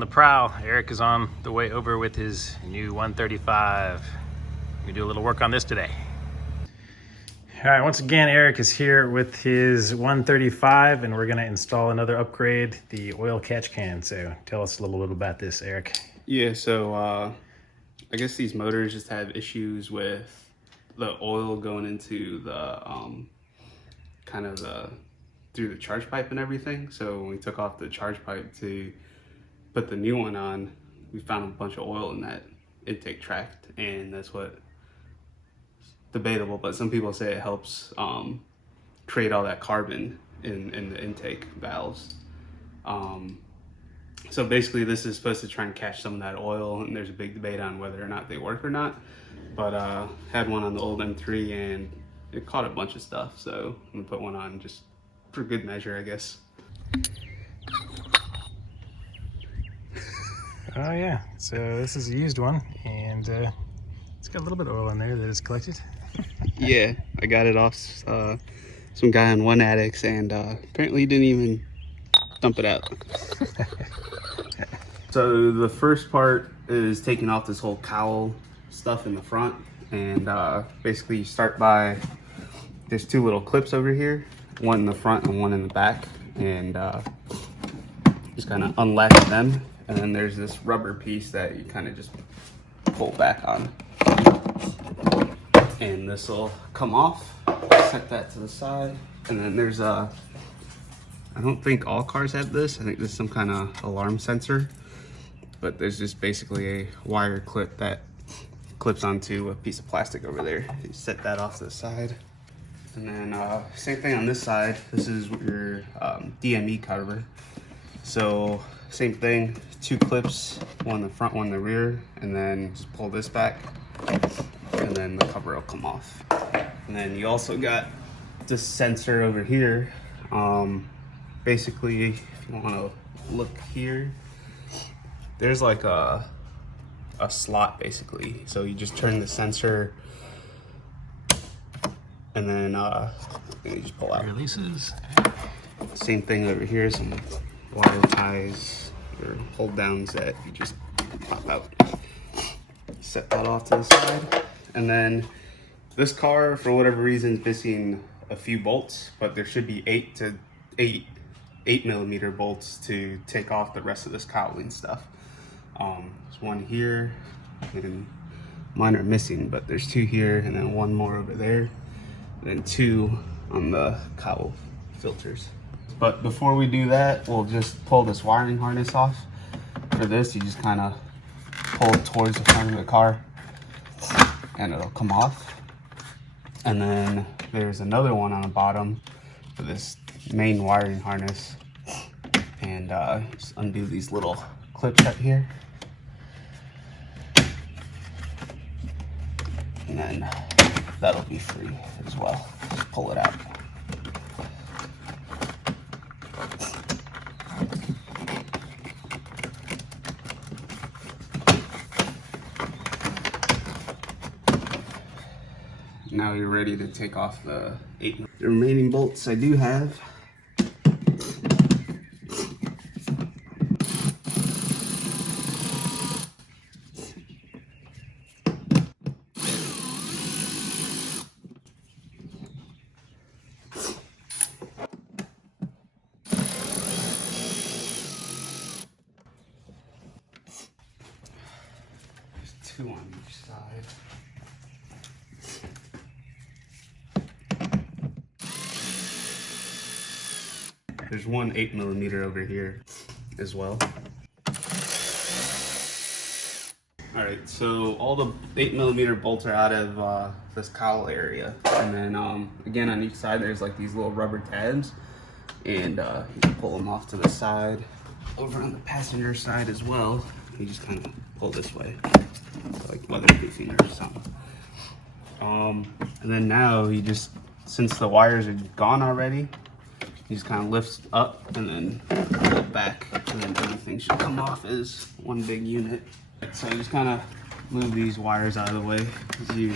on the prowl. Eric is on the way over with his new 135. We do a little work on this today. All right, once again, Eric is here with his 135, and we're gonna install another upgrade, the oil catch can. So tell us a little bit about this, Eric. Yeah, so I guess these motors just have issues with the oil going into the through the charge pipe and everything. So when we took off the charge pipe to put the new one on, we found a bunch of oil in that intake tract, and that's what debatable, but some people say it helps create all that carbon in the intake valves. So basically this is supposed to try and catch some of that oil, and there's a big debate on whether or not they work or not. But had one on the old M3 and it caught a bunch of stuff, so I'm gonna put one on just for good measure, I guess. Oh yeah, so this is a used one, and it's got a little bit of oil in there that is collected. Yeah, I got it off some guy on One Addicts, and apparently he didn't even dump it out. So the first part is taking off this whole cowl stuff in the front, and basically you start by, there's two little clips over here, one in the front and one in the back, and just kind of unlatch them, and then there's this rubber piece that you kind of just pull back on, and this will come off. Set that to the side, and then there's I don't think all cars have this. I think this is some kind of alarm sensor, but there's just basically a wire clip that clips onto a piece of plastic over there. You set that off to the side, and then same thing on this side. This is your DME cover. So same thing, two clips, one in the front, one in the rear, and then just pull this back, and then the cover will come off. And then you also got this sensor over here. Basically, if you want to look here, there's like a slot basically. So you just turn the sensor, and then you just pull out. Releases. Same thing over here, some wire ties or hold downs that you just pop out. Set that off to the side, and then this car, for whatever reason, is missing a few bolts, but there should be 8mm bolts to take off the rest of this cowling stuff. There's one here, and mine are missing, but there's two here, and then one more over there, and then two on the cowl filters. But before we do that, we'll just pull this wiring harness off. For this, you just kind of pull it towards the front of the car, and it'll come off. And then there's another one on the bottom for this main wiring harness, and just undo these little clips up here, and then that'll be free as well. Just pull it out. Now you're ready to take off the 8. The remaining bolts I do have. There's two on each side. There's one 8mm over here as well. All right, so all the 8mm bolts are out of this cowl area. And then again, on each side, there's like these little rubber tabs, and you can pull them off to the side. Over on the passenger side as well, you just kind of pull this way, like weatherproofing or something. And then now you just, since the wires are gone already, you just kind of lift up and then pull it back, and then everything should come off as one big unit. So you just kind of move these wires out of the way as you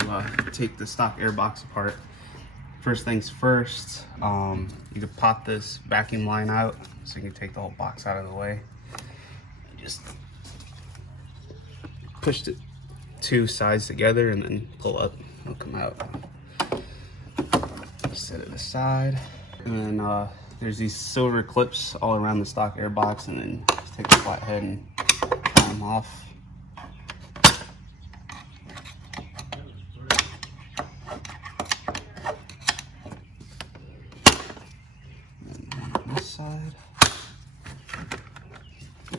take the stock airbox apart. First things first, you can pop this vacuum line out so you can take the whole box out of the way. just push the two sides together and then pull up. It'll come out. Set it aside. And then there's these silver clips all around the stock airbox, and then just take the flathead and pry them off. Side,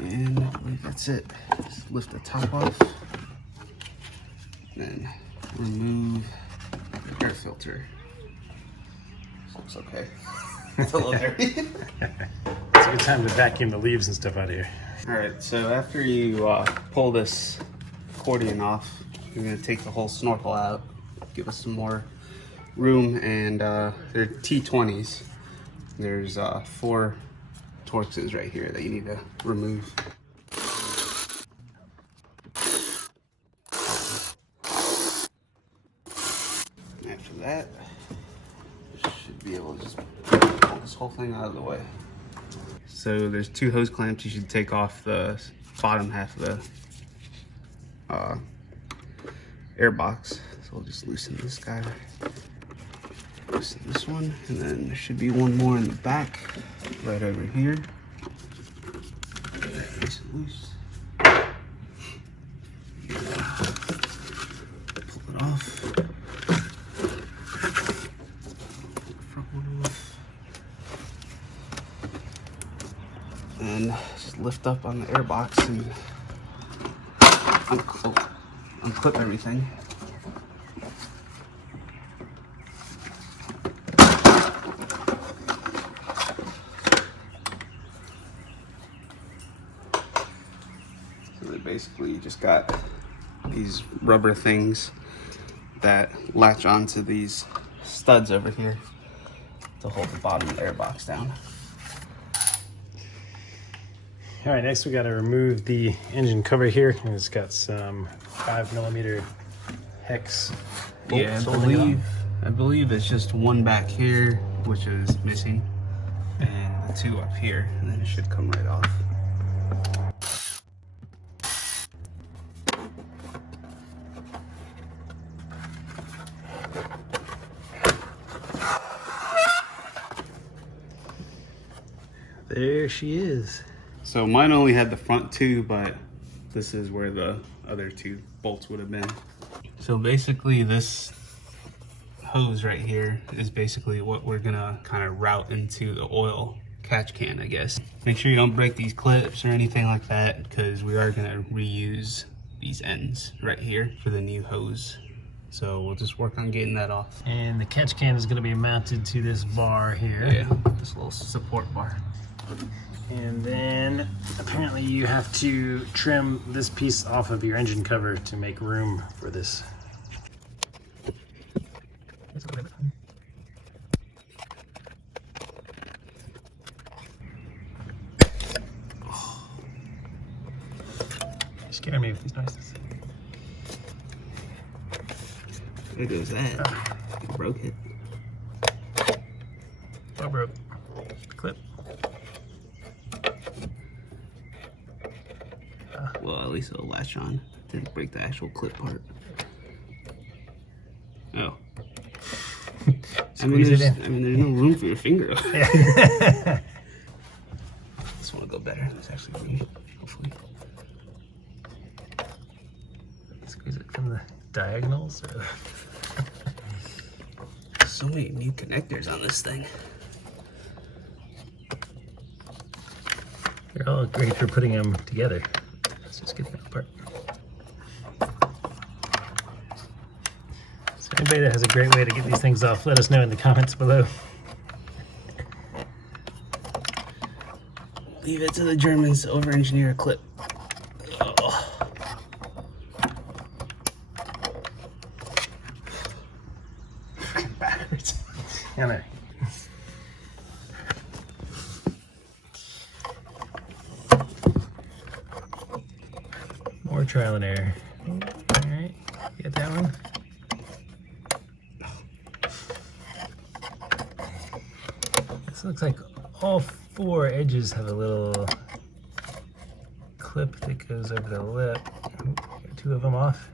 and I believe that's it. Just lift the top off, then remove the air filter. This looks okay. It's a little dirty. It's a good time to vacuum the leaves and stuff out of here. All right, so after you pull this accordion off, you're gonna take the whole snorkel out, give us some more room, and they're T20s. There's 4 Torxes right here that you need to remove. After that, should be able to just pull this whole thing out of the way. So there's 2 hose clamps. You should take off the bottom half of the airbox. So we'll just loosen this guy. Loosen this one, and then there should be one more in the back, right over here. Nice and loose. Pull it off. Front one off. And just lift up on the airbox and unclip everything. Basically, you just got these rubber things that latch onto these studs over here to hold the bottom of the airbox down. All right, next we got to remove the engine cover here. And it's got some 5mm hex bolts. Yeah, I believe it's just one back here, which is missing, and the 2 up here, and then it should come right off. There she is. So mine only had the front 2, but this is where the other 2 bolts would have been. So basically this hose right here is basically what we're gonna kind of route into the oil catch can, I guess. Make sure you don't break these clips or anything like that, because we are gonna reuse these ends right here for the new hose. So we'll just work on getting that off. And the catch can is gonna be mounted to this bar here. Yeah, this little support bar. And then apparently you have to trim this piece off of your engine cover to make room for this. You scared me with these noises. There goes that. You broke it. Oh, broke. Clip. Well, at least it'll latch on. Didn't break the actual clip part. Oh. I mean, there's no room for your finger. Yeah. This one will go better. This actually for you, hopefully. Squeeze it from the diagonals. Or... So many new connectors on this thing. They're all great for putting them together. Let's just get them apart. So anybody that has a great way to get these things off, let us know in the comments below. Leave it to the Germans to over-engineer a clip. Oh. Backwards. Yeah, there. More trial and error. All right, you got that one? This looks like all 4 edges have a little clip that goes over the lip. Got 2 of them off.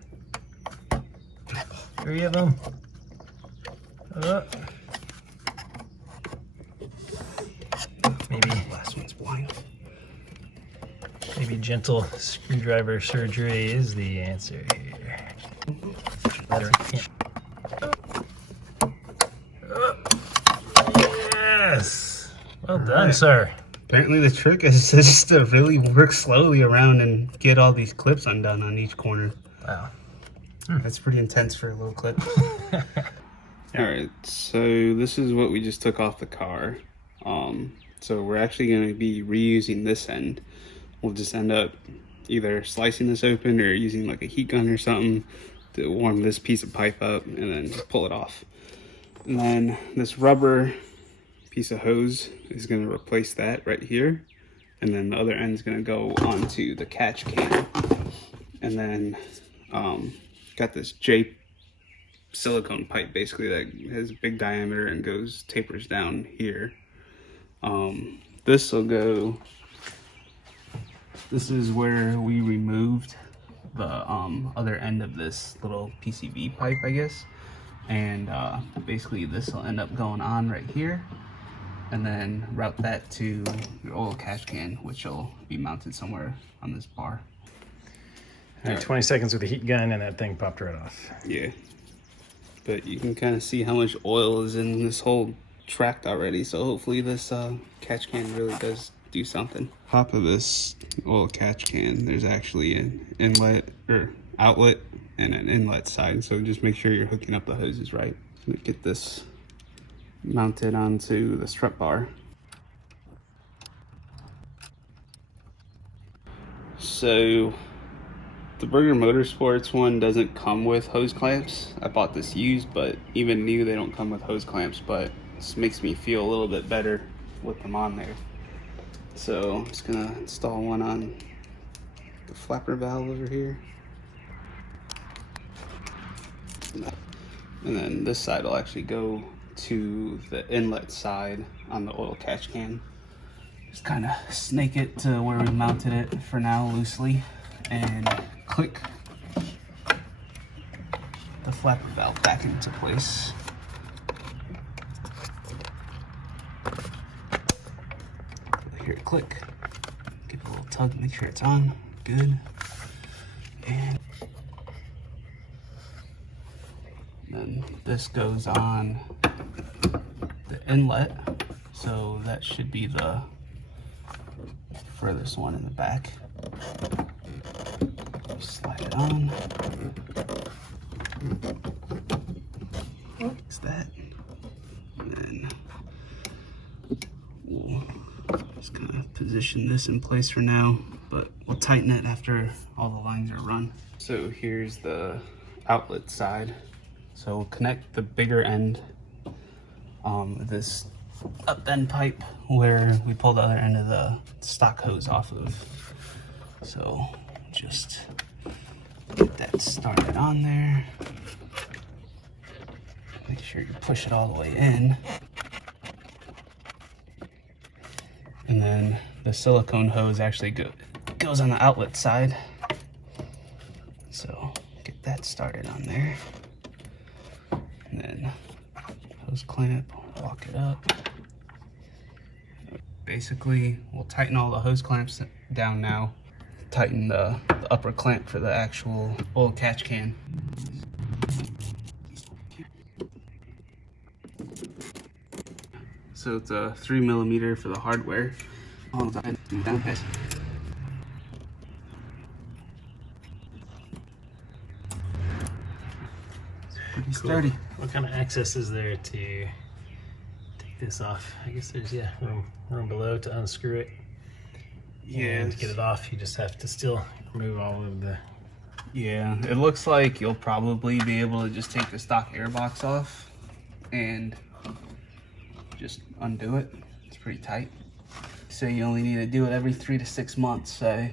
3 of them. Maybe Last one's blind. maybe gentle screwdriver surgery is the answer here. Yes! Well done, sir. Apparently the trick is just to really work slowly around and get all these clips undone on each corner. Wow. That's pretty intense for a little clip. Alright, so this is what we just took off the car. So we're actually going to be reusing this end. We'll just end up either slicing this open or using like a heat gun or something to warm this piece of pipe up and then just pull it off. And then this rubber piece of hose is going to replace that right here. And then the other end is going to go onto the catch can. And then got this J silicone pipe basically that has a big diameter and tapers down here. This will go, this is where we removed the other end of this little PCV pipe, I guess. And basically this will end up going on right here and then route that to your oil catch can, which will be mounted somewhere on this bar. All right, 20 seconds with a heat gun and that thing popped right off. Yeah, but you can kind of see how much oil is in this whole tract already, so hopefully this catch can really does do something. Top of this oil catch can, there's actually an inlet or outlet and an inlet side, so just make sure you're hooking up the hoses right. Let me get this mounted onto the strut bar. So the Burger Motorsports one doesn't come with hose clamps. I bought this used, but even new they don't come with hose clamps, but this makes me feel a little bit better with them on there. So I'm just gonna install one on the flapper valve over here. And then this side will actually go to the inlet side on the oil catch can. Just kind of snake it to where we mounted it for now loosely and click the flapper valve back into place. Hear it click. Give it a little tug, make sure it's on. Good. And then this goes on the inlet, so that should be the furthest one in the back. Slide it on. Fix that. And then we'll just kind of position this in place for now, but we'll tighten it after all the lines are run. So here's the outlet side. So we'll connect the bigger end, this up end pipe where we pulled the other end of the stock hose off of. So just get that started on there. Make sure you push it all the way in. And then the silicone hose actually goes on the outlet side. So get that started on there. And then hose clamp, lock it up. Basically, we'll tighten all the hose clamps down now. Tighten the upper clamp for the actual oil catch can. So it's a 3mm for the hardware. Pretty sturdy. Cool. What kind of access is there to take this off? I guess there's room below to unscrew it. Yeah. And to get it off, you just have to still remove all of the. Yeah, it looks like you'll probably be able to just take the stock airbox off and just undo it. It's pretty tight. So you only need to do it every 3 to 6 months. So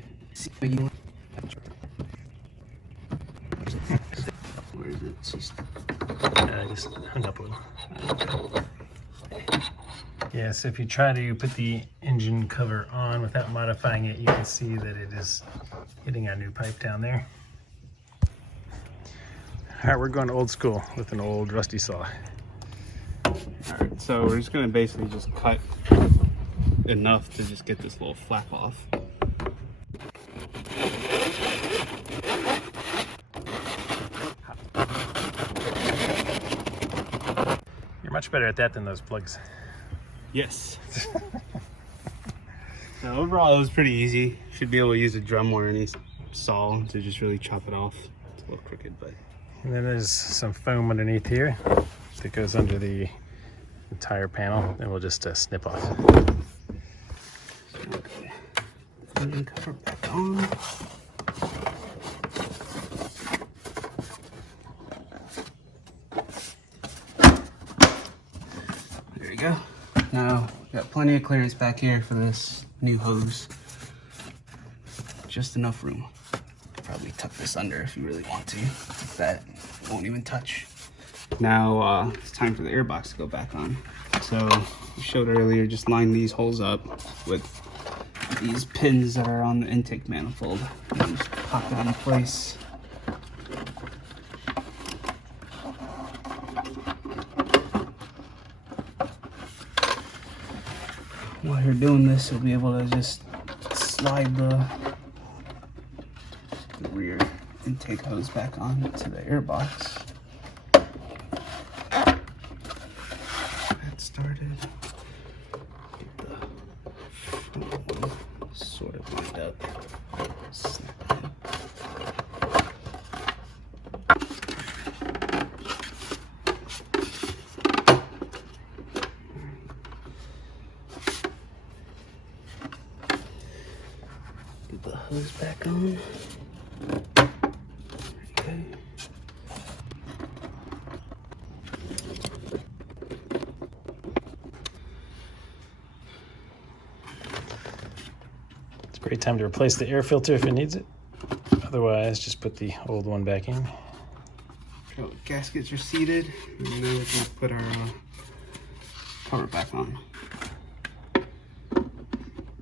where is it? I just hung up a little. Yeah, so if you try to put the engine engine cover on without modifying it, you can see that it is hitting our new pipe down there. All right, we're going old school with an old rusty saw. All right, so we're just gonna basically just cut enough to just get this little flap off. You're much better at that than those plugs. Yes. So overall, it was pretty easy. Should be able to use a drum or any saw to just really chop it off. It's a little crooked, but. And then there's some foam underneath here that goes under the entire panel, and we'll just snip off. Okay. Engine cover back on. There you go. Now, got plenty of clearance back here for this new hose. Just enough room. Probably tuck this under if you really want to. That won't even touch. Now, it's time for the airbox to go back on. So, we showed earlier, just line these holes up with these pins that are on the intake manifold. And just pop it in place. While you're doing this, you'll be able to just slide the rear intake hose back on to the airbox. Get started. Get the front one sort of lined up. Snap it in. Get the hose back on. Okay. It's a great time to replace the air filter if it needs it. Otherwise, just put the old one back in. So gaskets are seated, and then we can put our cover back on.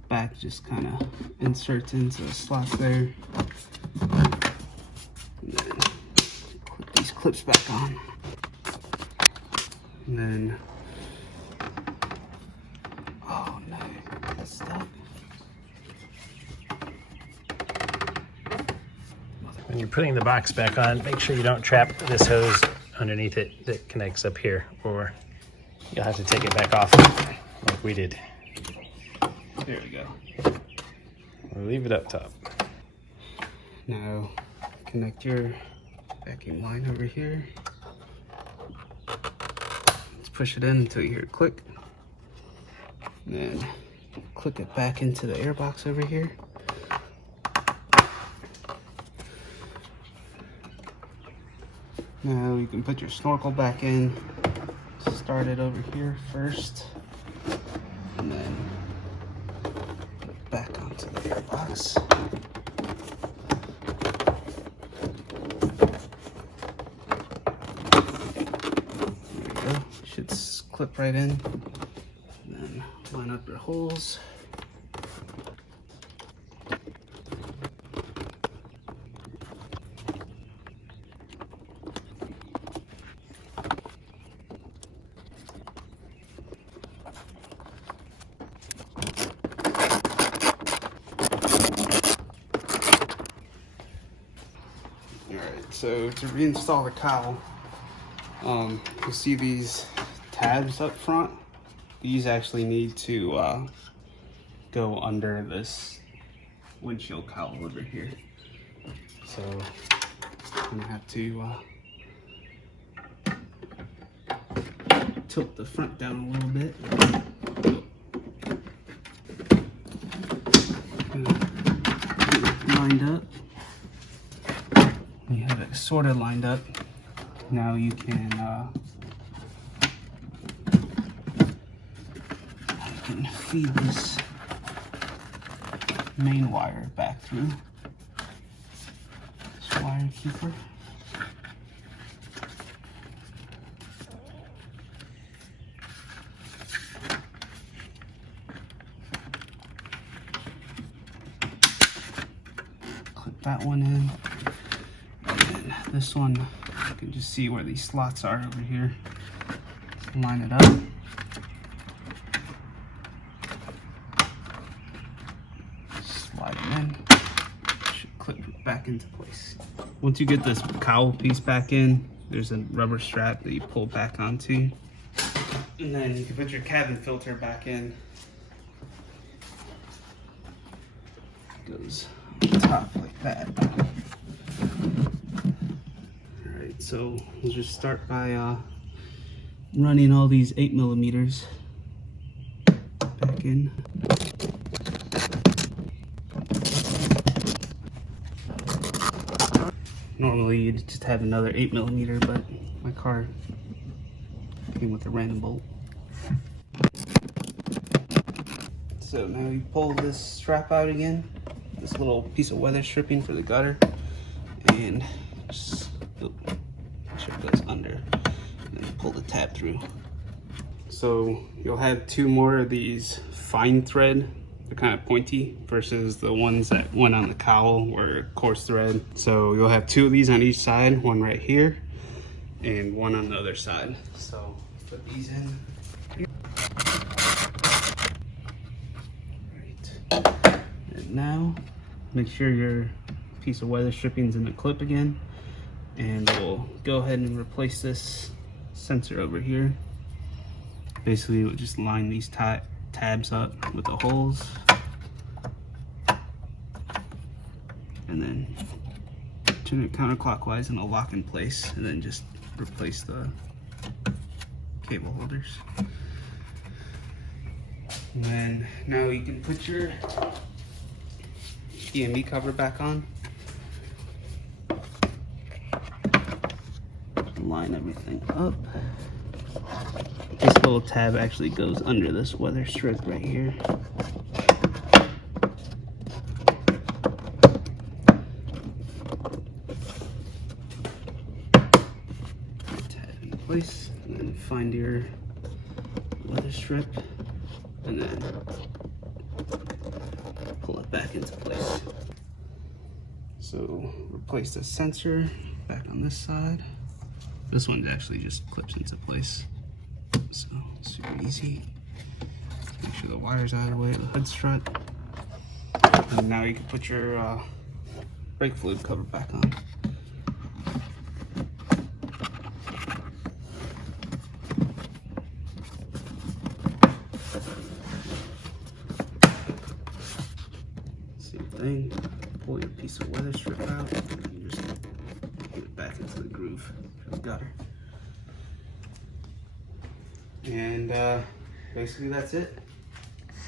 Back just kind of inserts into the slot there. And then clip these clips back on. And then, oh no, that's stuck. When you're putting the box back on, make sure you don't trap this hose underneath it that connects up here, or you'll have to take it back off like we did. There we go. We'll leave it up top. Now connect your vacuum line over here. Let's push it in until you hear it click. Then click it back into the airbox over here. Now you can put your snorkel back in. Start it over here first, and then back onto the airbox. There you go. Should clip right in. And then line up your holes. So to reinstall the cowl, you see these tabs up front. These actually need to go under this windshield cowl over here. So I'm gonna have to tilt the front down a little bit. Lined up. You have it sort of lined up. Now you can feed this main wire back through this wire keeper. that one in. And then this one, you can just see where these slots are over here. Just line it up. Slide it in. Should clip it back into place. Once you get this cowl piece back in, there's a rubber strap that you pull back onto. And then you can put your cabin filter back in. Goes on top like that. Alright, so we'll just start by running all these 8mm back in. Normally you'd just have another 8mm, but my car came with a random bolt. So now you pull this strap out again, this little piece of weather stripping for the gutter, and just make sure it goes under, and then pull the tab through. So you'll have two more of these fine thread. They're kind of pointy versus the ones that went on the cowl were coarse thread. So you'll have two of these on each side, one right here and one on the other side. So put these in here. Right. And now make sure your piece of weather stripping is in the clip again, and we'll go ahead and replace this sensor over here. Basically we'll just line these tabs up with the holes, and then turn it counterclockwise and it'll lock in place, and then just replace the cable holders. And then now you can put your DME cover back on. Line everything up. This little tab actually goes under this weather strip right here. Tab in place, and then find your weather strip, and then pull it back into place. So replace the sensor back on this side. This one actually just clips into place. So super easy. Make sure the wire's out of the way of the hood strut. And now you can put your brake fluid cover back on. Same thing. Pull your piece of weather strip out and just put it back into the groove for the gutter. And basically that's it.